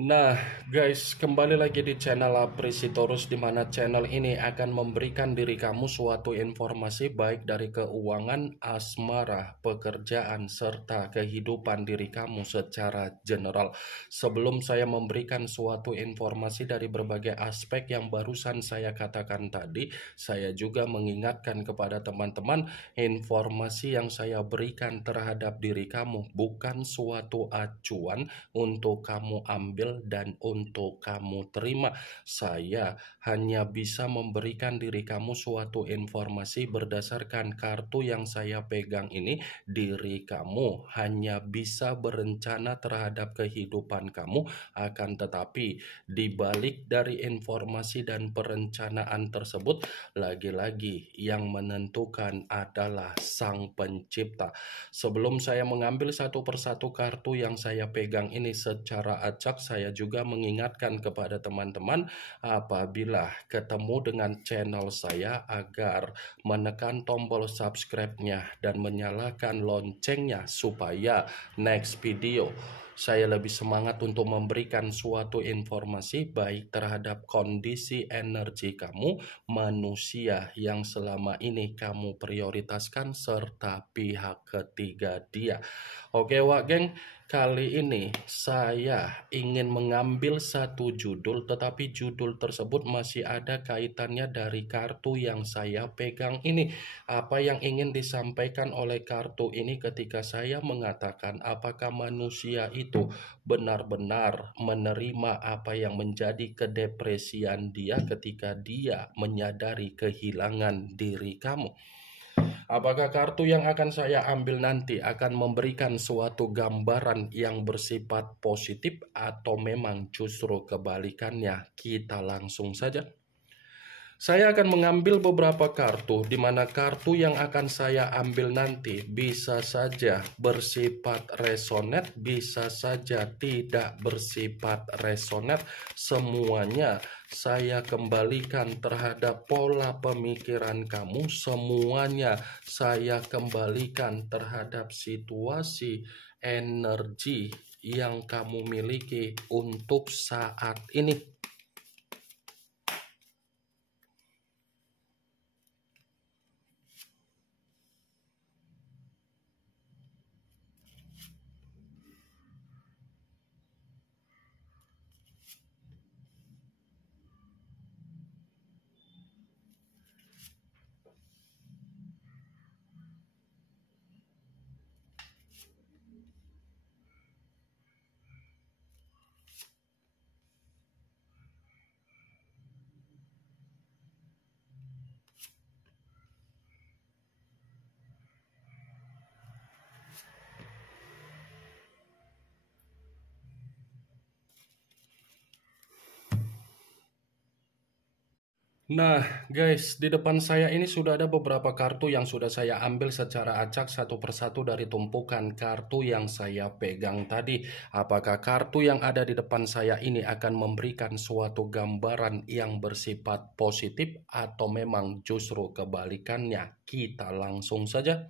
Nah, guys, kembali lagi di channel Apresitorus, di mana channel ini akan memberikan diri kamu suatu informasi baik dari keuangan, asmara, pekerjaan, serta kehidupan diri kamu secara general. Sebelum saya memberikan suatu informasi dari berbagai aspek yang barusan saya katakan tadi, saya juga mengingatkan kepada teman-teman, informasi yang saya berikan terhadap diri kamu bukan suatu acuan untuk kamu ambil dan untuk kamu terima. Saya hanya bisa memberikan diri kamu suatu informasi berdasarkan kartu yang saya pegang ini. Diri kamu hanya bisa berencana terhadap kehidupan kamu, akan tetapi di balik dari informasi dan perencanaan tersebut, lagi-lagi yang menentukan adalah Sang Pencipta. Sebelum saya mengambil satu persatu kartu yang saya pegang ini secara acak, saya juga mengingatkan kepada teman-teman apabila ketemu dengan channel saya agar menekan tombol subscribe-nya dan menyalakan loncengnya supaya next video saya lebih semangat untuk memberikan suatu informasi baik terhadap kondisi energi kamu, manusia yang selama ini kamu prioritaskan, serta pihak ketiga dia. Oke Wak Geng, kali ini saya ingin mengambil satu judul, tetapi judul tersebut masih ada kaitannya dari kartu yang saya pegang ini. Apa yang ingin disampaikan oleh kartu ini ketika saya mengatakan apakah manusia itu benar-benar menerima apa yang menjadi kedepresian dia ketika dia menyadari kehilangan diri kamu. Apakah kartu yang akan saya ambil nanti akan memberikan suatu gambaran yang bersifat positif atau memang justru kebalikannya? Kita langsung saja. Saya akan mengambil beberapa kartu, di mana kartu yang akan saya ambil nanti bisa saja bersifat resonate, bisa saja tidak bersifat resonate. Semuanya saya kembalikan terhadap pola pemikiran kamu, semuanya saya kembalikan terhadap situasi energi yang kamu miliki untuk saat ini. Nah, guys, di depan saya ini sudah ada beberapa kartu yang sudah saya ambil secara acak satu persatu dari tumpukan kartu yang saya pegang tadi. Apakah kartu yang ada di depan saya ini akan memberikan suatu gambaran yang bersifat positif atau memang justru kebalikannya? Kita langsung saja.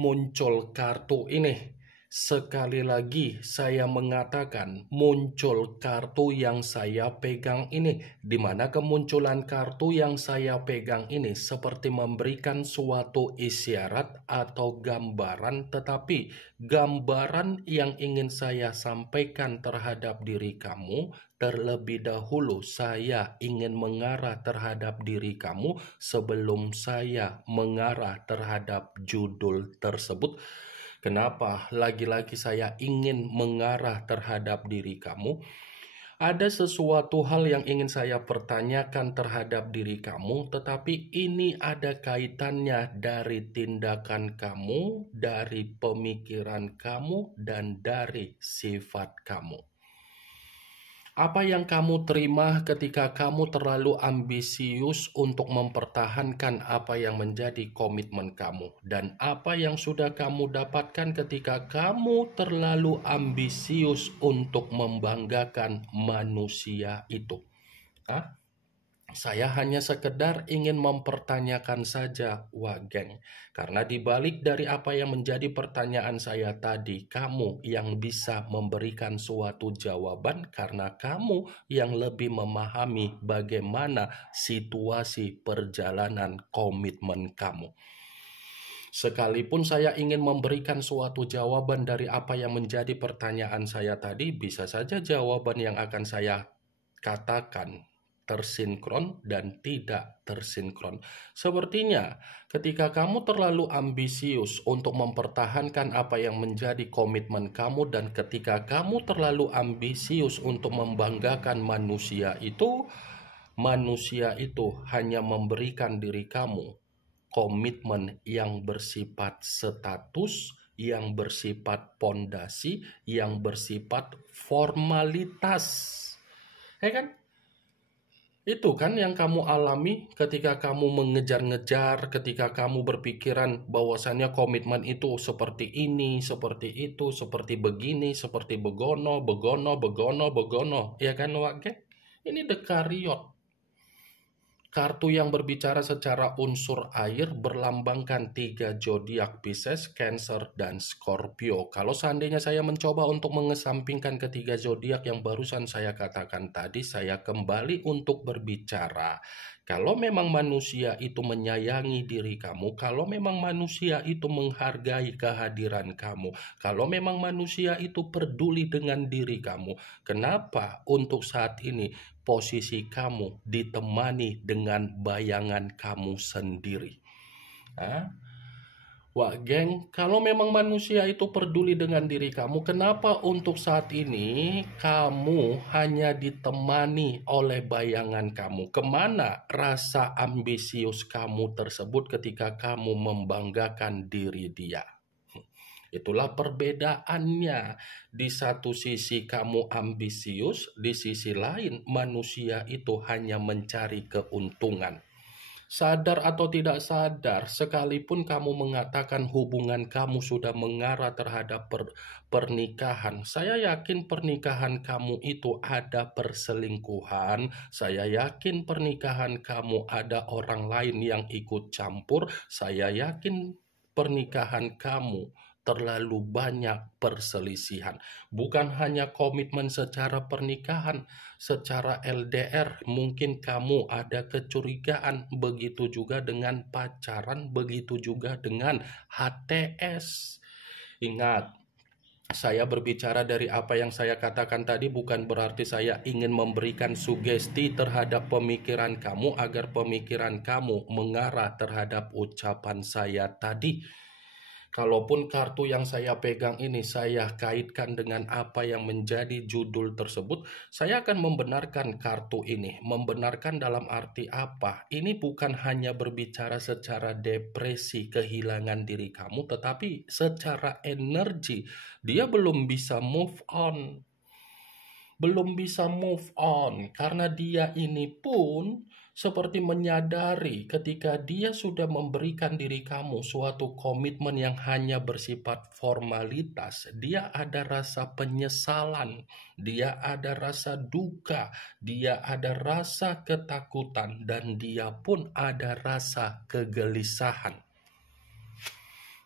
Muncul kartu ini. Sekali lagi saya mengatakan muncul kartu yang saya pegang ini, di mana kemunculan kartu yang saya pegang ini seperti memberikan suatu isyarat atau gambaran, tetapi gambaran yang ingin saya sampaikan terhadap diri kamu, terlebih dahulu saya ingin mengarah terhadap diri kamu sebelum saya mengarah terhadap judul tersebut. Kenapa lagi-lagi saya ingin mengarah terhadap diri kamu? Ada sesuatu hal yang ingin saya pertanyakan terhadap diri kamu, tetapi ini ada kaitannya dari tindakan kamu, dari pemikiran kamu, dan dari sifat kamu. Apa yang kamu terima ketika kamu terlalu ambisius untuk mempertahankan apa yang menjadi komitmen kamu? Dan apa yang sudah kamu dapatkan ketika kamu terlalu ambisius untuk membanggakan manusia itu? Hah? Saya hanya sekedar ingin mempertanyakan saja, wah geng. Karena dibalik dari apa yang menjadi pertanyaan saya tadi, kamu yang bisa memberikan suatu jawaban karena kamu yang lebih memahami bagaimana situasi perjalanan komitmen kamu. Sekalipun saya ingin memberikan suatu jawaban dari apa yang menjadi pertanyaan saya tadi, bisa saja jawaban yang akan saya katakan tersinkron dan tidak tersinkron. Sepertinya ketika kamu terlalu ambisius untuk mempertahankan apa yang menjadi komitmen kamu dan ketika kamu terlalu ambisius untuk membanggakan manusia itu hanya memberikan diri kamu komitmen yang bersifat status, yang bersifat pondasi, yang bersifat formalitas. Ya kan? Itu kan yang kamu alami ketika kamu mengejar-ngejar, ketika kamu berpikiran bahwasannya komitmen itu seperti ini, seperti itu, seperti begini, seperti begono, begono, begono, begono. Ya kan, Wak? Ini dekariot. Kartu yang berbicara secara unsur air berlambangkan 3 zodiak Pisces, Cancer, dan Scorpio. Kalau seandainya saya mencoba untuk mengesampingkan ketiga zodiak yang barusan saya katakan tadi, saya kembali untuk berbicara. Kalau memang manusia itu menyayangi diri kamu, kalau memang manusia itu menghargai kehadiran kamu, kalau memang manusia itu peduli dengan diri kamu, kenapa untuk saat ini posisi kamu ditemani dengan bayangan kamu sendiri? Hah? Wah, geng, kalau memang manusia itu peduli dengan diri kamu, kenapa untuk saat ini kamu hanya ditemani oleh bayangan kamu? Kemana rasa ambisius kamu tersebut ketika kamu membanggakan diri dia? Itulah perbedaannya. Di satu sisi kamu ambisius, di sisi lain manusia itu hanya mencari keuntungan. Sadar atau tidak sadar, sekalipun kamu mengatakan hubungan kamu sudah mengarah terhadap pernikahan, saya yakin pernikahan kamu itu ada perselingkuhan, saya yakin pernikahan kamu ada orang lain yang ikut campur, saya yakin pernikahan kamu terlalu banyak perselisihan. Bukan hanya komitmen secara pernikahan, secara LDR mungkin kamu ada kecurigaan, begitu juga dengan pacaran, begitu juga dengan HTS. Ingat, saya berbicara dari apa yang saya katakan tadi bukan berarti saya ingin memberikan sugesti terhadap pemikiran kamu agar pemikiran kamu mengarah terhadap ucapan saya tadi. Kalaupun kartu yang saya pegang ini saya kaitkan dengan apa yang menjadi judul tersebut, saya akan membenarkan kartu ini. Membenarkan dalam arti apa? Ini bukan hanya berbicara secara depresi, kehilangan diri kamu, tetapi secara energi. Dia belum bisa move on. Belum bisa move on karena dia ini pun seperti menyadari ketika dia sudah memberikan diri kamu suatu komitmen yang hanya bersifat formalitas, dia ada rasa penyesalan, dia ada rasa duka, dia ada rasa ketakutan, dan dia pun ada rasa kegelisahan.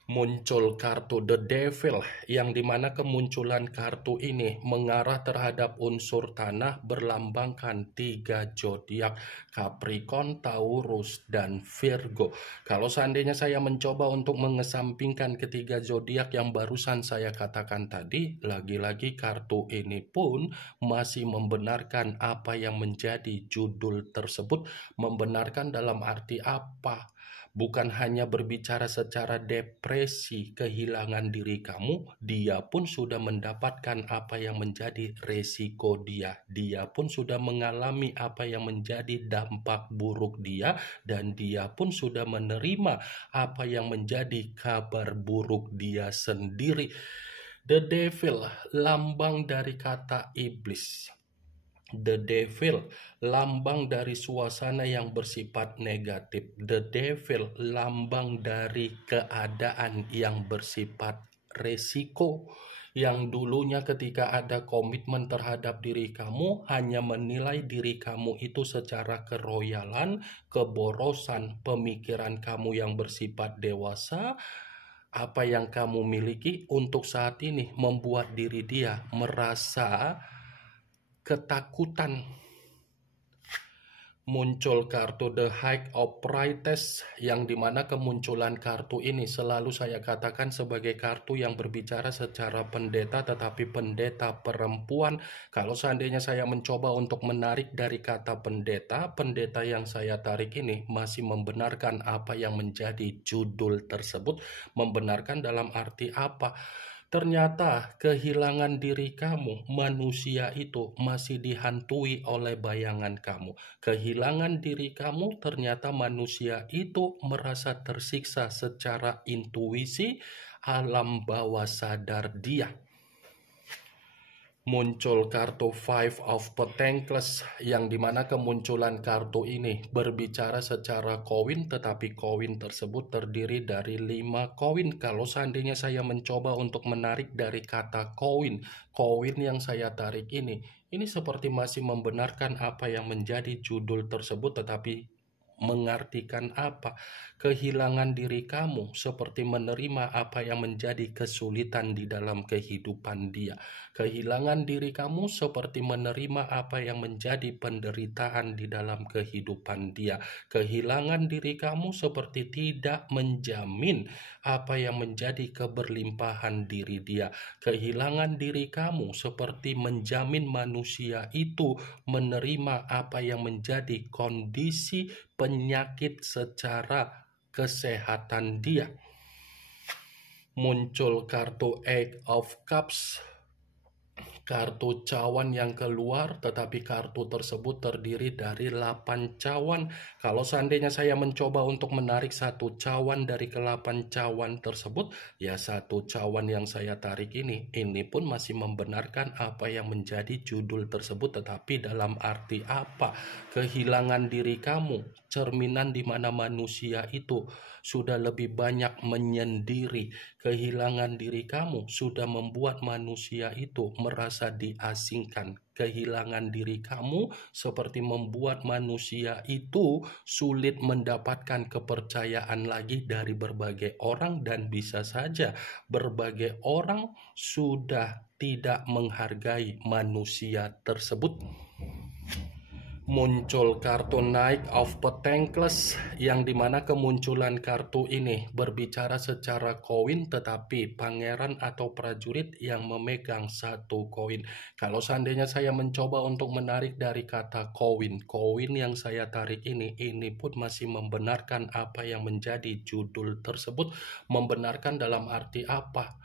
Muncul kartu The Devil yang dimana kemunculan kartu ini mengarah terhadap unsur tanah berlambangkan 3 zodiak Capricorn, Taurus, dan Virgo. Kalau seandainya saya mencoba untuk mengesampingkan ketiga zodiak yang barusan saya katakan tadi, lagi-lagi kartu ini pun masih membenarkan apa yang menjadi judul tersebut. Membenarkan dalam arti apa? Bukan hanya berbicara secara depresi kehilangan diri kamu, dia pun sudah mendapatkan apa yang menjadi resiko dia. Dia pun sudah mengalami apa yang menjadi dampak buruk dia, dan dia pun sudah menerima apa yang menjadi kabar buruk dia sendiri. The Devil, lambang dari kata iblis. The Devil, lambang dari suasana yang bersifat negatif. The Devil, lambang dari keadaan yang bersifat resiko. yang dulunya ketika ada komitmen terhadap diri kamu, hanya menilai diri kamu itu secara keroyalan, keborosan, pemikiran kamu yang bersifat dewasa, apa yang kamu miliki untuk saat ini membuat diri dia merasa ketakutan. Muncul kartu The High of Priestess, yang dimana kemunculan kartu ini selalu saya katakan sebagai kartu yang berbicara secara pendeta, tetapi pendeta perempuan. Kalau seandainya saya mencoba untuk menarik dari kata pendeta, pendeta yang saya tarik ini masih membenarkan apa yang menjadi judul tersebut. Membenarkan dalam arti apa? Ternyata kehilangan diri kamu, manusia itu masih dihantui oleh bayangan kamu. Kehilangan diri kamu, ternyata manusia itu merasa tersiksa secara intuisi alam bawah sadar dia. Muncul kartu Five of Pentacles, yang dimana kemunculan kartu ini berbicara secara koin, tetapi koin tersebut terdiri dari 5 koin. Kalau seandainya saya mencoba untuk menarik dari kata koin, koin yang saya tarik ini seperti masih membenarkan apa yang menjadi judul tersebut, tetapi mengartikan apa? Kehilangan diri kamu seperti menerima apa yang menjadi kesulitan di dalam kehidupan dia. Kehilangan diri kamu seperti menerima apa yang menjadi penderitaan di dalam kehidupan dia. Kehilangan diri kamu seperti tidak menjamin apa yang menjadi keberlimpahan diri dia. Kehilangan diri kamu seperti menjamin manusia itu menerima apa yang menjadi kondisi penyakit secara kesehatan dia. Muncul kartu Eight of Cups, kartu cawan yang keluar, tetapi kartu tersebut terdiri dari 8 cawan. Kalau seandainya saya mencoba untuk menarik satu cawan dari ke-8 cawan tersebut, ya satu cawan yang saya tarik ini pun masih membenarkan apa yang menjadi judul tersebut, tetapi dalam arti apa? Kehilangan diri kamu, cerminan di mana manusia itu sudah lebih banyak menyendiri. Kehilangan diri kamu sudah membuat manusia itu merasa diasingkan. Kehilangan diri kamu seperti membuat manusia itu sulit mendapatkan kepercayaan lagi dari berbagai orang, dan bisa saja berbagai orang sudah tidak menghargai manusia tersebut. Muncul kartu Knight of Pentacles, yang dimana kemunculan kartu ini berbicara secara koin, tetapi pangeran atau prajurit yang memegang satu koin. Kalau seandainya saya mencoba untuk menarik dari kata koin, koin yang saya tarik ini pun masih membenarkan apa yang menjadi judul tersebut. Membenarkan dalam arti apa?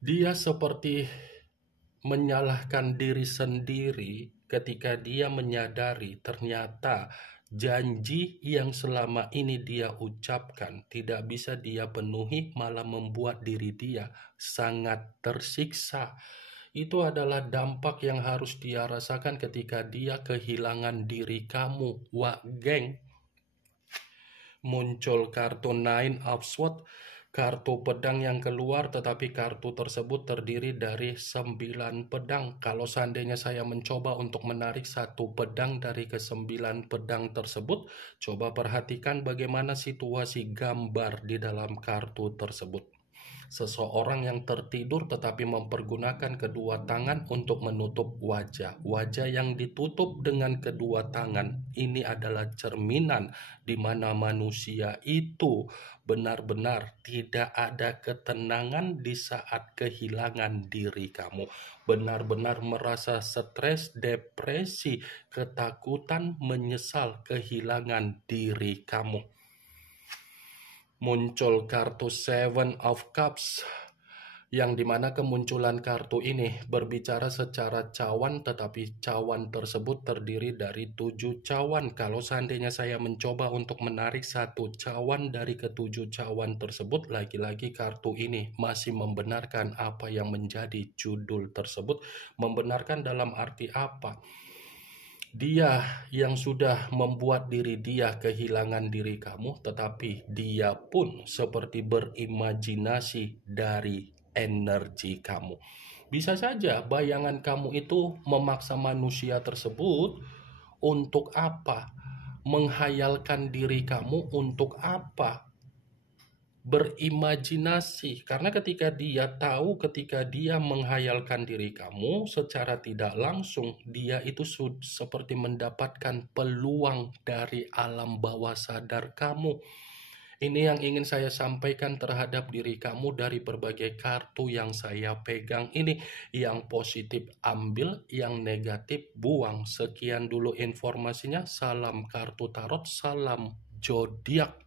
Dia seperti menyalahkan diri sendiri ketika dia menyadari ternyata janji yang selama ini dia ucapkan tidak bisa dia penuhi, malah membuat diri dia sangat tersiksa. Itu adalah dampak yang harus dia rasakan ketika dia kehilangan diri kamu, wak geng. Muncul kartu Nine of Swords, kartu pedang yang keluar, tetapi kartu tersebut terdiri dari 9 pedang. Kalau seandainya saya mencoba untuk menarik satu pedang dari ke-9 pedang tersebut, coba perhatikan bagaimana situasi gambar di dalam kartu tersebut. Seseorang yang tertidur tetapi mempergunakan kedua tangan untuk menutup wajah. Wajah yang ditutup dengan kedua tangan ini adalah cerminan di mana manusia itu benar-benar tidak ada ketenangan di saat kehilangan diri kamu. Benar-benar merasa stres, depresi, ketakutan, menyesal kehilangan diri kamu. Muncul kartu Seven of Cups, yang dimana kemunculan kartu ini berbicara secara cawan, tetapi cawan tersebut terdiri dari 7 cawan. Kalau seandainya saya mencoba untuk menarik satu cawan dari ke-7 cawan tersebut, lagi-lagi kartu ini masih membenarkan apa yang menjadi judul tersebut. Membenarkan dalam arti apa? Dia yang sudah membuat diri dia kehilangan diri kamu, tetapi dia pun seperti berimajinasi dari energi kamu. Bisa saja bayangan kamu itu memaksa manusia tersebut untuk apa? Menghayalkan diri kamu untuk apa? Berimajinasi, karena ketika dia menghayalkan diri kamu secara tidak langsung, dia itu seperti mendapatkan peluang dari alam bawah sadar kamu. Ini yang ingin saya sampaikan terhadap diri kamu dari berbagai kartu yang saya pegang ini. Yang positif ambil, yang negatif buang. Sekian dulu informasinya. Salam kartu tarot, salam zodiak.